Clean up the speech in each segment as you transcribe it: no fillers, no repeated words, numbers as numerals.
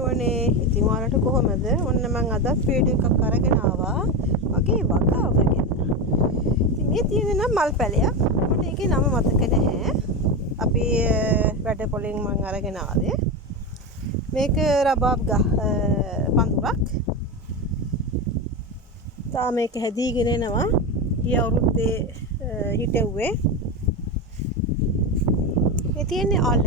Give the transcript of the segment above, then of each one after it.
වනේ ඉතින් ඔයාලට කොහොමද? ඔන්න මම අදත් වීඩියෝ එකක් අරගෙන ආවා. මගේ වගාව ගැන. ඉතින් මේ තියෙන නම් මල් පැලයක්. මට ඒකේ නම මතක නැහැ. අපි වැඩ පොලෙන් මම අරගෙන ආවේ. මේක රබාබ් පඳුරක්. තා මේක හැදීගෙන එනවා. ගිය අවුරුද්දේ හිටෙව්වේ. මේ තියෙන්නේ අල.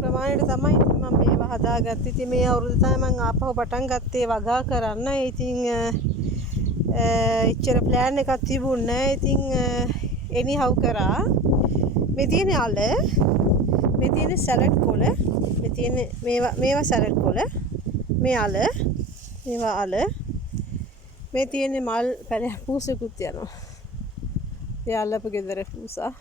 ප්‍රමාණයට තමයි මම මේවා හදාගත්තේ. ඉතින් මේ අවුරුද්ද තමයි මම ආපහු පටන් ගත්තේ වගා කරන්න. ඉතින් ඉච්චර ප්ලෑන් එකක් තිබුණේ නැහැ. ඉතින් එනිහව් කරා. මේ තියෙන අල, මේ තියෙන සැලඩ් කොළ, මේ තියෙන මේවා සැලඩ් කොළ, මේ අල, මේවා අල, මේ තියෙන මල් පැල පූසකුත් යනවා. ඒ අල්ලපු ගෙදර පූසා.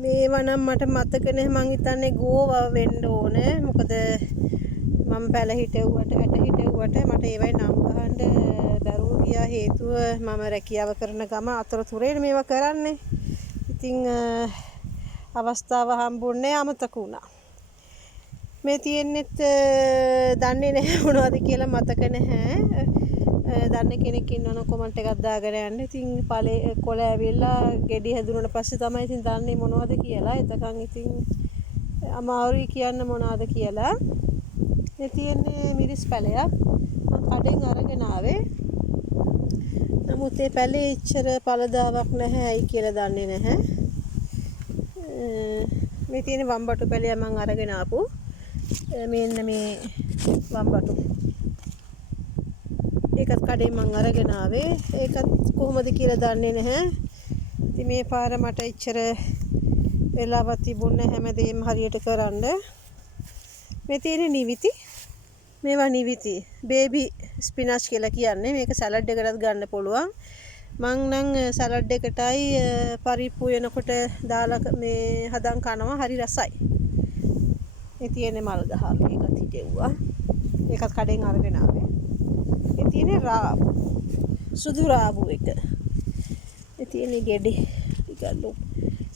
මේවා නම් මට මතක නැහැ. මං හිතන්නේ ගෝවා වෙන්න ඕනේ. මොකද මම පැල හිටෙව්වට ඇට හිටෙව්වට මට ඒවයි නම් ගහන්න දරුවෝ ගියා. හේතුව මම රැකියාව කරන ගම අතරතුරේ මේවා කරන්නේ. ඉතින් අවස්ථාව හම්බුන්නේ අමතක වුණා. මේ තියෙන්නෙත් දන්නේ නැහැ මොනවද කියලා මතක නැහැ. දන්න කෙනෙක් ඉන්නවනම් කමෙන්ට් එකක් දාගෙන යන්න. ඉතින් ඵලයේ කොළ ඇවිල්ලා ගෙඩි හැදුනට පස්සේ තමයි ඉතින් දන්නේ මොනවද කියලා. එතකන් ඉතින් අමාරුයි කියන්න මොනවද කියලා. මේ තියෙන්නේ මිරිස් පැලයක්. මම කඩෙන් අරගෙන ආවේ. නමුත් මේ පැලේ ඉච්චර පළදාවක් නැහැයි කියලා දන්නේ නැහැ. මේ තියෙන වම්බටු පැලය මම අරගෙන ආපු. මෙන්න මේ වම්බටු ඒකත් කඩේ මං අරගෙන ආවේ. ඒකත් කොහොමද කියලා දන්නේ නැහැ. ඉතින් මේ පාර මට ඉච්චර වෙලාවක් තිබුණේ හැමදේම හරියට කරන්න. මේ තියෙන නිවිති. මේවා නිවිති. බේබි ස්පිනච් කියලා කියන්නේ. මේක සලාඩ් එකකටත් ගන්න පුළුවන්. මං නම් සලාඩ් එකටයි පරිප්පු වෙනකොට දාලා මේ හදන් කනවා. හරි රසයි. මේ තියෙන මල් ගහක් ඒකත් හිටෙව්වා. ඒකත් කඩෙන් අරගෙන ආවේ. ඒ තියෙන්නේ රාබු. සුදු රාබු එක. ඒ තියෙන්නේ ගෙඩි ටිකක් ලොකු.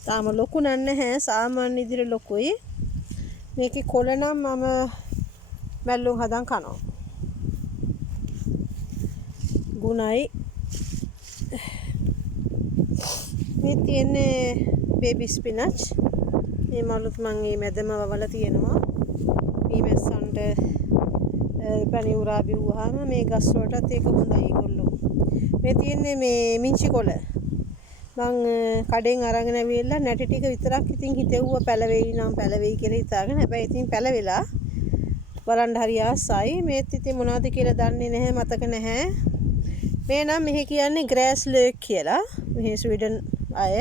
තාම ලොකු නැහැ. සාමාන්‍ය ඉදිරිය ලොකුයි. මේකේ කොළ නම් මම මැල්ලුම් හදන් කනවා. ගුණයි. මේ තියෙන්නේ බේබි ස්පිනච්. මේ මලුත් මම මේ මැදම වවලා තියෙනවා. මේ මැස්සන්ට පැණි උරා බිව්වහම මේ ගස් වලටත් ඒක හොඳයි ඒගොල්ලෝ. මේ තියෙන්නේ මේ මිංචි කොළ. මං කඩෙන් අරගෙන ඇවිල්ලා නැටි ටික විතරක් ඉතින් හිතෙව්වා පැලවෙයි නම් පැලවෙයි කියලා හිතාගෙන. හැබැයි ඉතින් පැලවෙලා බලන්න හරි ආසයි. මේත් ඉතින් මොනවද කියලා දන්නේ නැහැ, මතක නැහැ. මේ නම් මෙහි කියන්නේ ග්‍රෑස් ලේක් කියලා. මෙහි ස්වීඩන් අය.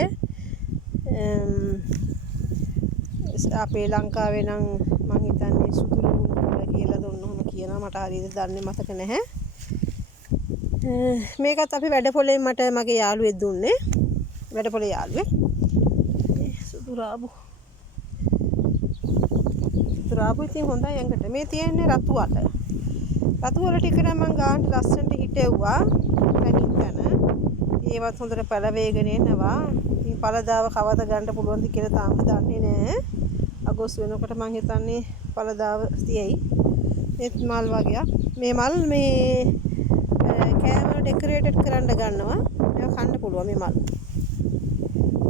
අපේ ලංකාවේ නම් මං හිතන්නේ සුදු ලුණු කියලා දුන්නොම කියනවා. මට හරියට දන්නේ මතක නැහැ. මේකත් අපි වැඩපොලේ මට මගේ යාළුවෙක් දුන්නේ. වැඩපොලේ යාළුවෙක්. සුදු රාබු. සුදු රාබු ඉතින් හොඳයි ඇඟට. මේ තියෙන්නේ රතු අල. රතු වල ටික නම් මං ගානට ලස්සනට හිටෙව්වා. පැණින් තන. ඒවත් හොඳට පැලවේගෙන එනවා. ඉතින් පළදාව කවද ගන්න පුළුවන්ද කියලා තාම දන්නේ නැහැ. අගෝස්තු වෙනකොට මං හිතන්නේ පළදාව තියෙයි. මේත් මල් වගේක්. මේ මල් මේ කෑම ඩෙකොරේටඩ් කරන්න ගන්නවා. මේවා කන්න පුළුවන් මේ මල්.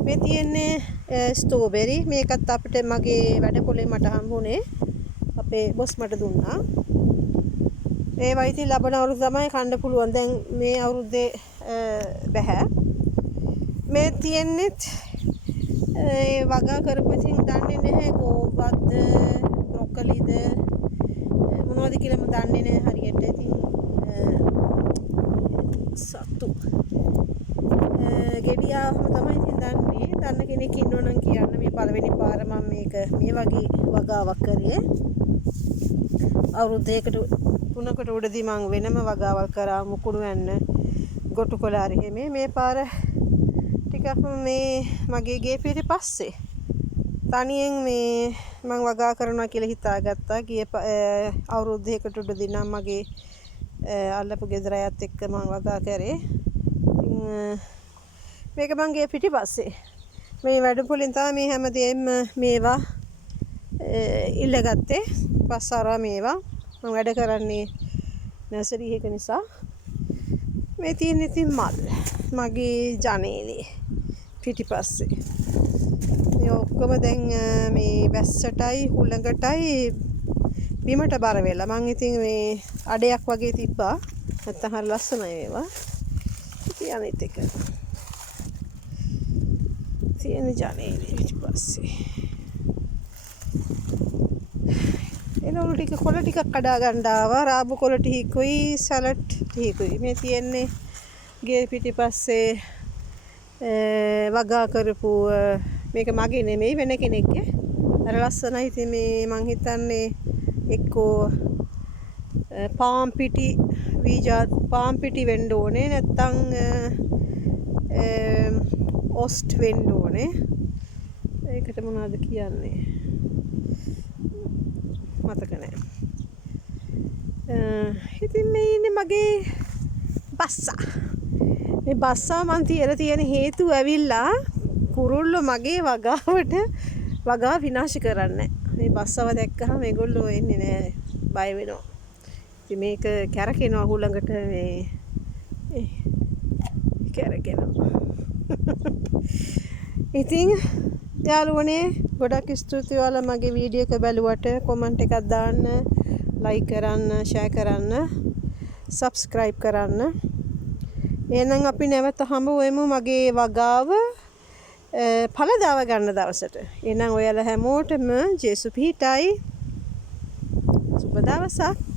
මේ තියෙන්නේ ස්ට්‍රෝබෙරි. මේකත් අපිට මගේ වැඩ පොලේ මට හම්බුනේ. අපේ බොස් මට දුන්නා. ඒවා ඉතින් ලබන අවුරුද්ද තමයි කන්න පුළුවන්. දැන් මේ අවුරුද්දේ බෑ. මේ තියෙන්නේත් වගා කරපු ඉතින් දන්නේ නැහැ කෝවත්ද බ්‍රොකලිද මොනවද කියලා මම දන්නේ නැහැ හරියට. ඉතින් සතු ගෙඩියාම තමයි ඉතින් දන්නේ. දන්න කෙනෙක් ඉන්නවනම් කියන්න. මේ පළවෙනි පාර මම මේක මේ වගේ වගාවක් කරේ. අවුරුද්දයකට 3කට උඩදී මම වෙනම වගාවල් කරා. මුකුණු යන්න ගොටු කොලාරි මේ පාර ටිකක් මේ මගේ ගේ පිටිපස්සේ තනියෙන් මේ මම වගා කරනවා කියලා හිතාගත්තා. ගිය අවුරුද්දයකට උඩදී නම් මගේ අල්ලපු ගෙදර අයත් එක්ක මම වගා කරේ. ඉතින් මේක මං ගේ පිටිපස්සේ මේ වැඩපොලින් තමයි මේ හැමදේම මේවා ඉල්ලගත්තේ. පස්සාරා මේවා මම වැඩ කරන්නේ නර්සරි එක නිසා. මේ තියෙන ඉතින් මල් මගේ ජනේලේ පිටිපස්සේ. මේ ඔක්කොම දැන් මේ වැස්සටයි හුළඟටයි බිමට බර වෙලා. මං ඉතින් මේ අඩයක් වගේ තිබ්බා. නැත්තම් හරි ලස්සනයි මේවා. ඉතින් අනිත් එක තියෙන ජනේලේ පිටිපස්සේ. එනවලු ටික කොළ ටිකක් කඩා ගන්න ආවා. රාබු කොළ ටිකකුයි සැලඩ් ටිකකුයි මේ තියෙන්නේ ගේ පිටිපස්සේ වගා කරපු මේක මගේ නෙමෙයි වෙන කෙනෙක්ගේ. අර ලස්සනයි. ඉතින් මේ මං හිතන්නේ එක්කෝ පාම් පිටි වෙන්න ඕනේ නැත්තම් ඔස්ට් වෙන්න ඕනේ. ඒකට මොනවද කියන්නේ මතක නැහැ. ඉතින් මේ ඉන්නේ මගේ බස්සා. මේ බස්සා මන් තියලා තියෙන හේතුව ඇවිල්ලා කුරුල්ලෝ මගේ වගාව විනාශ කරන්නේ. මේ බස්සව දැක්කහම මේගොල්ලෝ එන්නේ නෑ, බය වෙනවා. ඉතින් මේක කැරකෙනවා හුළඟට මේ කැරකෙනවා. ඉතින් යාළුවනේ ගොඩක් ස්තුතියි ඔයාලා මගේ වීඩියෝ එක බැලුවට. කොමන්ට් එකක් දාන්න, ලයික් කරන්න, ෂෙයා කරන්න, සබ්ස්ක්‍රයිබ් කරන්න. එහෙනම් අපි නැවත හමු වෙමු මගේ වගාව පළදාව ගන්න දවසට. එහෙනම් ඔයාලා හැමෝටම ජේසු පිහිටයි. සුබ දවසක්.